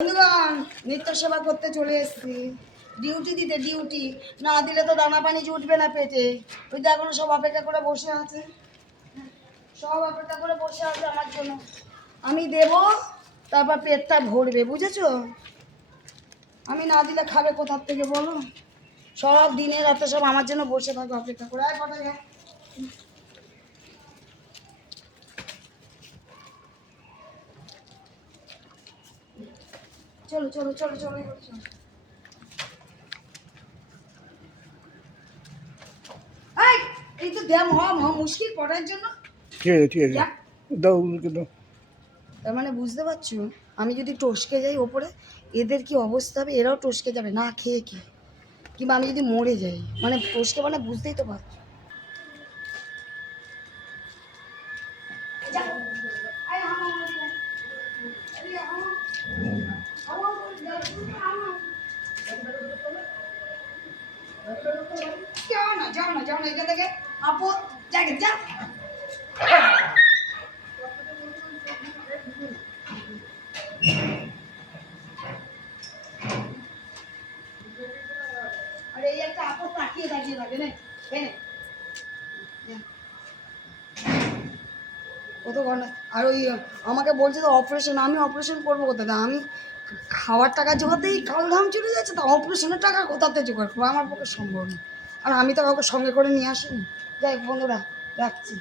বন্ধুগণ, নিত্য সেবা করতে চলে এসেছি, ডিউটি দিতে। ডিউটি না দিলে তো দানা পানি জুটবে না পেটে। ওই তো এখনো সব অপেক্ষা করে বসে আছে, সব অপেক্ষা করে বসে আছে আমার জন্য। আমি দেব, তারপর পেটটা ভরবে, বুঝেছো? আমি না দিলে খাবে কোথার থেকে বলো? সব দিনে রাতে সব আমার জন্য বসে থাকবে অপেক্ষা করে। আর কটা যায়? চলো চলো চলো চলো চলো। এই তো দেম হওয়া মুশকিল পড়ার জন্য। ঠিক আছে ঠিক আছে, দাও ওদেরকে দাও। তার মানে বুঝতে পারছো, আমি যদি টসকে যাই ওপরে, এদের কি অবস্থা হবে? এরাও টসকে যাবে না খেয়ে খেয়ে। কিংবা আমি যদি মরে যাই, মানে টসকে, মানে বুঝতেই তো পারছো। যাও না যাও না যাও না, এটা থেকে আপদ জায়গা যা। আর এই একটা আপদ তাকিয়ে দাঁড়িয়ে থাকে না, কত ঘন্টা। আর ওই আমাকে বলছে তো অপারেশন, আমি অপারেশন করবো কোথাতে? আমি খাওয়ার টাকা জোগাতেই কাল ঘাম চলে যাচ্ছে, তো অপারেশনের টাকা কোথাতে জোগাড় করবো? আমার পক্ষে সম্ভব না। আর আমি তো কাউকে সঙ্গে করে নিয়ে আসিনি। যাই বন্ধুরা, রাখছি।